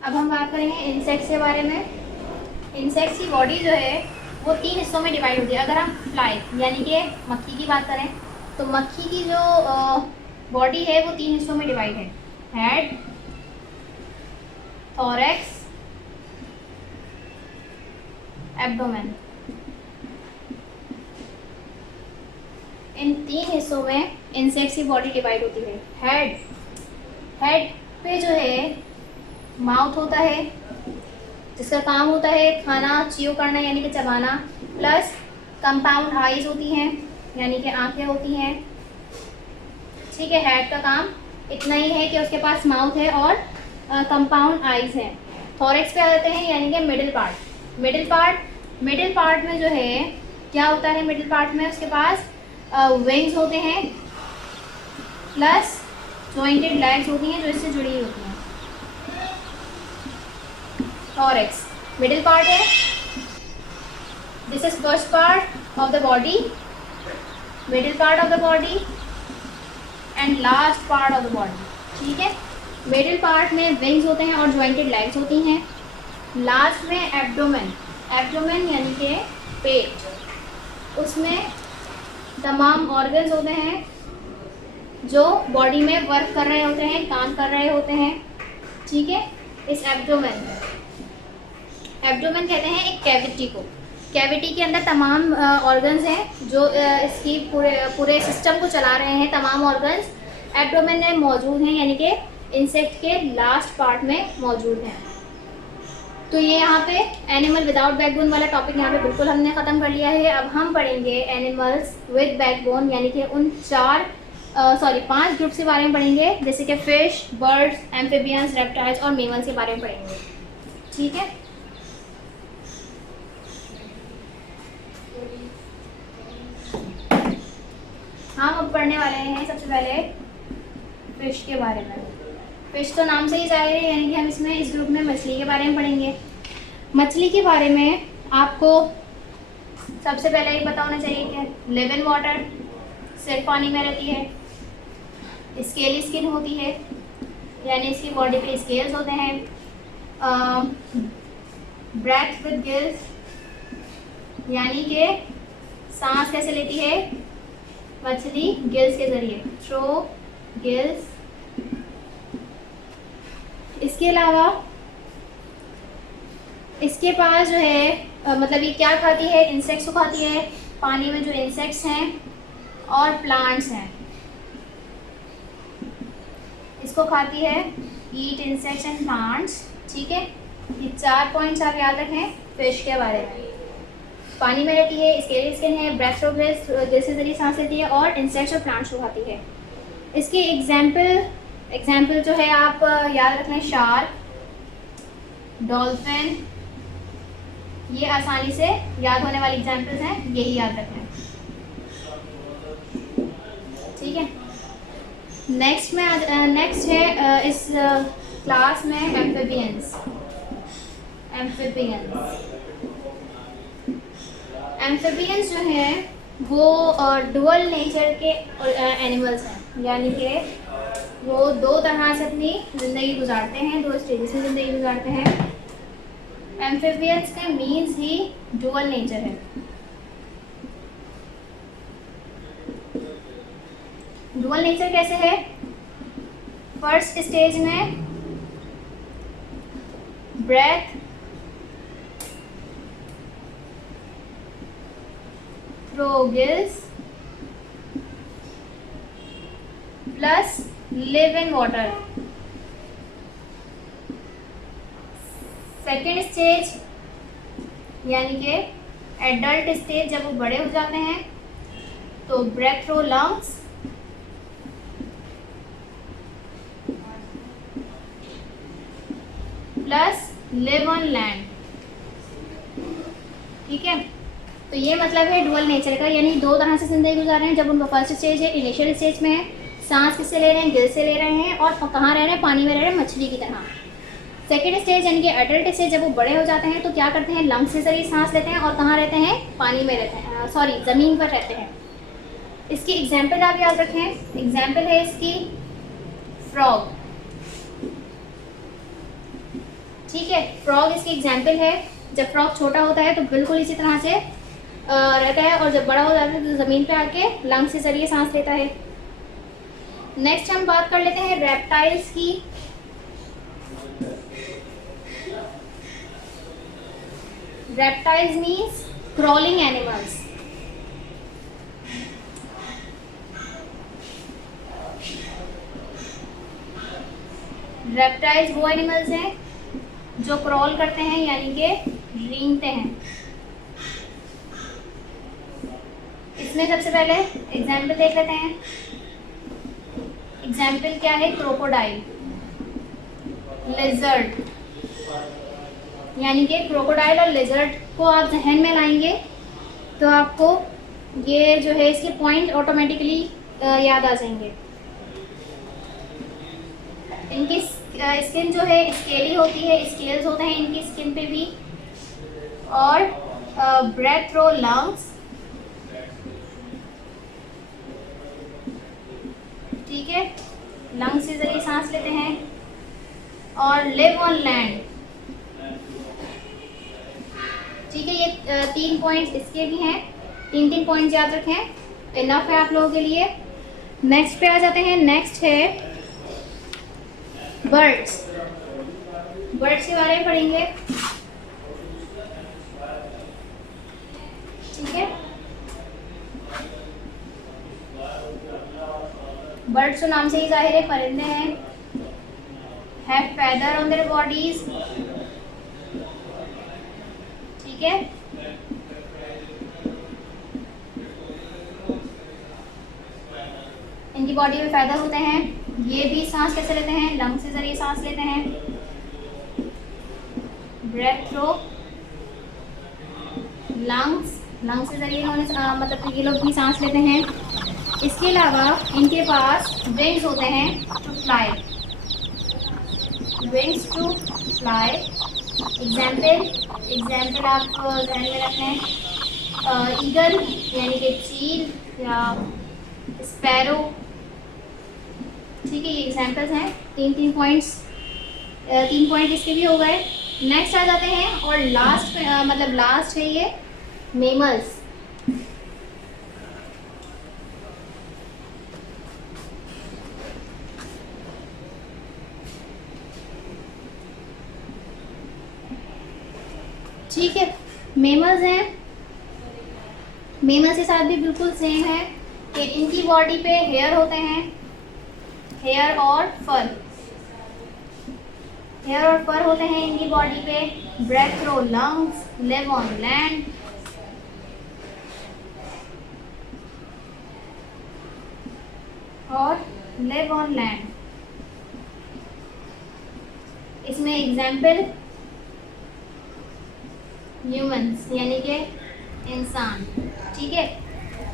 अब हम बात करेंगे इंसेक्ट्स के बारे में। इंसेक्ट्स की बॉडी जो है वो 3 हिस्सों में डिवाइड होती है। अगर हम फ्लाई यानी कि मक्खी की बात करें तो मक्खी की जो बॉडी है वो 3 हिस्सों में डिवाइड है। Head, thorax, abdomen. इन 3 हिस्सों में इंसेक्ट्स की बॉडी डिवाइड होती है। हेड पे जो है माउथ होता है जिसका काम होता है खाना च्यू करना यानी कि चबाना, प्लस कंपाउंड आईज होती हैं यानी कि आंखें होती हैं। ठीक है, हेड का काम इतना ही है कि उसके पास माउथ है और कंपाउंड आईज हैं। थोरैक्स पे आ जाते हैं यानी कि मिडिल पार्ट में जो है क्या होता है, मिडिल पार्ट में उसके पास विंग्स होते हैं प्लस जॉइंटेड लेग्स होती हैं जो इससे जुड़ी हुई होती हैं। थोरैक्स मिडिल पार्ट है, this is first part of the body, middle part of the body and last part of the body. ठीक है, मिडिल पार्ट में विंग्स होते हैं और जॉइंटेड लेग्स होती हैं। लास्ट में एब्डोमेन यानी कि पेट, उसमें तमाम ऑर्गन्स होते हैं जो बॉडी में वर्क कर रहे होते हैं, काम कर रहे होते हैं। ठीक है, इस एब्डोमेन कहते हैं एक कैविटी को। कैविटी के अंदर तमाम ऑर्गन्स हैं जो इसकी पूरे सिस्टम को चला रहे हैं। तमाम ऑर्गन्स एब्डोमेन में मौजूद हैं यानी कि इंसेक्ट के लास्ट पार्ट में मौजूद हैं। तो ये यहाँ पे एनिमल विदाउट बैकबोन वाला टॉपिक यहाँ पे बिल्कुल हमने ख़त्म कर लिया है। अब हम पढ़ेंगे एनिमल्स विद बैकबोन यानी कि उन 5 ग्रुप्स के बारे में पढ़ेंगे, जैसे कि फिश, बर्ड्स, एम्फीबियंस, रेप्टाइल्स और मेमल्स के बारे में पढ़ेंगे। ठीक है, हम अब पढ़ने वाले हैं सबसे पहले फिश के बारे में। फिश तो नाम से ही जाहिर है यानी कि हम इसमें इस ग्रुप में मछली के बारे में पढ़ेंगे। मछली के बारे में आपको सबसे पहले ये पता होना चाहिए कि लिव इन वाटर, सिर्फ पानी में रहती है। स्केली स्किन होती है यानी इसकी बॉडी पे स्केल्स होते हैं। ब्रेथ विद गिल्स यानी कि सांस कैसे लेती है मछली, गिल्स के जरिए, थ्रू गिल्स। इसके अलावा इसके पास जो है मतलब ये क्या खाती है, इंसेक्ट्स को खाती है, पानी में जो इंसेक्ट्स हैं और प्लांट्स हैं इसको खाती है, ईट इंसेक्ट्स एंड प्लांट्स। ठीक है, ये 4 पॉइंट्स आप याद रखें फिश के बारे में। पानी में रहती है, स्केली स्किन है, ब्रेथ थ्रू गिल्स के जरिए सांस लेती है और इंसेक्ट्स और प्लांट्स को खाती है। इसके एग्जाम्पल जो है आप याद रखना, शार्क, डॉल्फिन, ये आसानी से याद होने वाली एग्जाम्पल्स हैं, यही याद रखना। ठीक है, नेक्स्ट है इस क्लास में एम्फीबियंस। एम्फीबियंस जो है वो डुअल नेचर के एनिमल्स हैं यानी कि वो 2 तरह से अपनी ज़िंदगी गुजारते हैं, 2 स्टेजेस में ज़िंदगी गुजारते हैं। एम्फीबियंस का मीन्स ही डुअल नेचर है। डुअल नेचर कैसे है? फर्स्ट स्टेज में breathe through gills plus live in water. Second stage यानी कि एडल्ट स्टेज, जब वो बड़े हो जाते हैं तो breathe through lungs plus live on land. ठीक है, तो ये मतलब है डुअल नेचर का, यानी 2 तरह से जिंदगी गुजार रहे हैं। जब उनका फर्स्ट स्टेज है, इनिशियल स्टेज में है, सांस किससे ले रहे हैं, गिल से ले रहे हैं और कहाँ रह रहे हैं, पानी में रह रहे हैं, मछली की तरह। सेकेंड स्टेज यानी कि एडल्ट स्टेज, जब वो बड़े हो जाते हैं तो क्या करते हैं, लंग्स के जरिए सांस लेते हैं और कहाँ रहते हैं, पानी में रहते हैं, ज़मीन पर रहते हैं। इसकी एग्जाम्पल आप याद रखें, एग्जाम्पल है इसकी फ्रॉग। ठीक है। फ्रॉग इसकी एग्जाम्पल है। जब फ्रॉग छोटा होता है तो बिल्कुल इसी तरह से रहता है, और जब बड़ा हो जाता है तो ज़मीन पे आके लंग्स के ज़रिए सांस लेता है। नेक्स्ट हम बात कर लेते हैं रेप्टाइल्स की। Reptiles means crawling animals. Reptiles वो एनिमल्स हैं जो क्रॉल करते हैं, यानी कि रेंगते हैं। इसमें सबसे पहले एग्जाम्पल देख लेते हैं। एग्जाम्पल क्या है? Crocodile, lizard. यानी कि क्रोकोडाइल और लिजर्ड को आप जहन में लाएंगे तो आपको ये जो है इसके पॉइंट ऑटोमेटिकली याद आ जाएंगे। इनकी स्किन जो है स्केली होती है, स्केल्स होते हैं इनकी स्किन पे भी, और ब्रेथ थ्रू लंग्स, ठीक है, लंग्स के जरिए सांस लेते हैं, और लिव ऑन लैंड। ठीक है, ये 3 पॉइंट्स इसके भी हैं। 3 पॉइंट्स याद रखें, इनफ है आप लोगों के लिए। नेक्स्ट पे आ जाते हैं। नेक्स्ट है बर्ड्स। बर्ड्स के बारे में पढ़ेंगे, ठीक है। बर्ड्स तो नाम से ही जाहिर है परिंदे हैं। Have feather on their bodies, ठीक है। इनकी बॉडी में फेदर होते हैं। ये भी सांस कैसे लेते हैं? लंग्स के जरिए सांस लेते हैं, ब्रेथ थ्रू लंग्स, लंग्स के जरिए मतलब ये लोग भी सांस लेते हैं। इसके अलावा इनके पास विंग्स होते हैं to fly, wings to fly. Example आप ध्यान में रखें, ईगल यानी कि चील या स्पैरो, ठीक है। ये एग्जाम्पल्स हैं। 3 पॉइंट्स, 3 पॉइंट इसके भी हो गए। नेक्स्ट आ जाते हैं, और लास्ट मतलब लास्ट है ये मेमल्स। ठीक है, मेमल्स हैं। मेमल्स के साथ भी बिल्कुल सेम है कि इनकी बॉडी पे हेयर होते हैं, हेयर और फर, हेयर और फर होते हैं इनकी बॉडी पे। Breathe through lungs, live on land, और लिव ऑन लैंड। इसमें एग्जाम्पल ह्यूमंस यानी कि इंसान, ठीक है।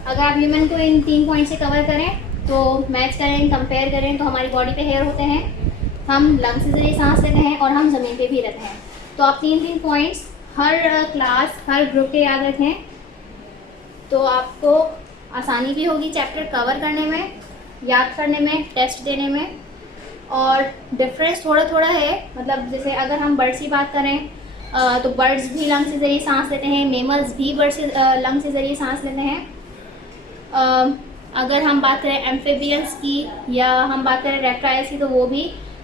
अगर आप ह्यूमन को इन 3 पॉइंट से कवर करें तो मैच करें, कंपेयर करें, तो हमारी बॉडी पे हेयर होते हैं, हम लंग्स के जरिए सांस लेते हैं, और हम ज़मीन पे भी रहते हैं। तो आप 3 पॉइंट्स हर क्लास, हर ग्रुप के याद रखें, तो आपको आसानी भी होगी चैप्टर कवर करने में, याद करने में, टेस्ट देने में। और डिफरेंस थोड़ा थोड़ा है, मतलब जैसे अगर हम बर्ड्स की बात करें तो बर्ड्स भी लंग्स के ज़रिए सांस लेते हैं, मेमल्स भी बर्ड्स लंग्स के ज़रिए सांस लेते हैं। अगर हम बात करें एम्फीबियंस की या हम बात करें रेप्टाइल्स की, तो वो भी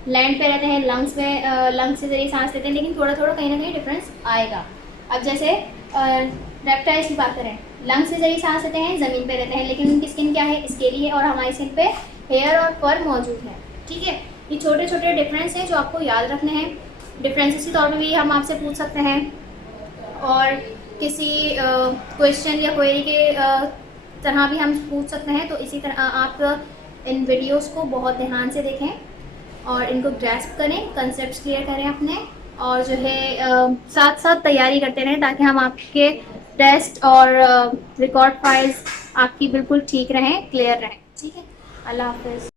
लैंड पे रहते हैं, लंग्स में लंग्स के ज़रिए सांस लेते हैं, लेकिन थोड़ा थोड़ा कहीं ना कहीं डिफरेंस आएगा। अब जैसे रेप्टाइल्स की बात करें, लंग्स के ज़रिए सांस लेते हैं, ज़मीन पे रहते हैं, लेकिन उनकी स्किन क्या है? स्केली है, और हमारी स्किन पे हेयर और फर मौजूद है, ठीक है। ये छोटे छोटे डिफरेंस हैं जो आपको याद रखने हैं। डिफरेंसेस के तौर पर भी हम आपसे पूछ सकते हैं, और किसी क्वेश्चन या क्वेरी के तरह भी हम पूछ सकते हैं। तो इसी तरह आप इन वीडियोस को बहुत ध्यान से देखें और इनको ग्रैस्प करें, कंसेप्ट्स क्लियर करें अपने, और जो है साथ साथ तैयारी करते रहें, ताकि हम आपके टेस्ट और रिकॉर्ड फाइल्स आपकी बिल्कुल ठीक रहें, क्लियर रहें, ठीक है। अल्लाह हाफ़िज़।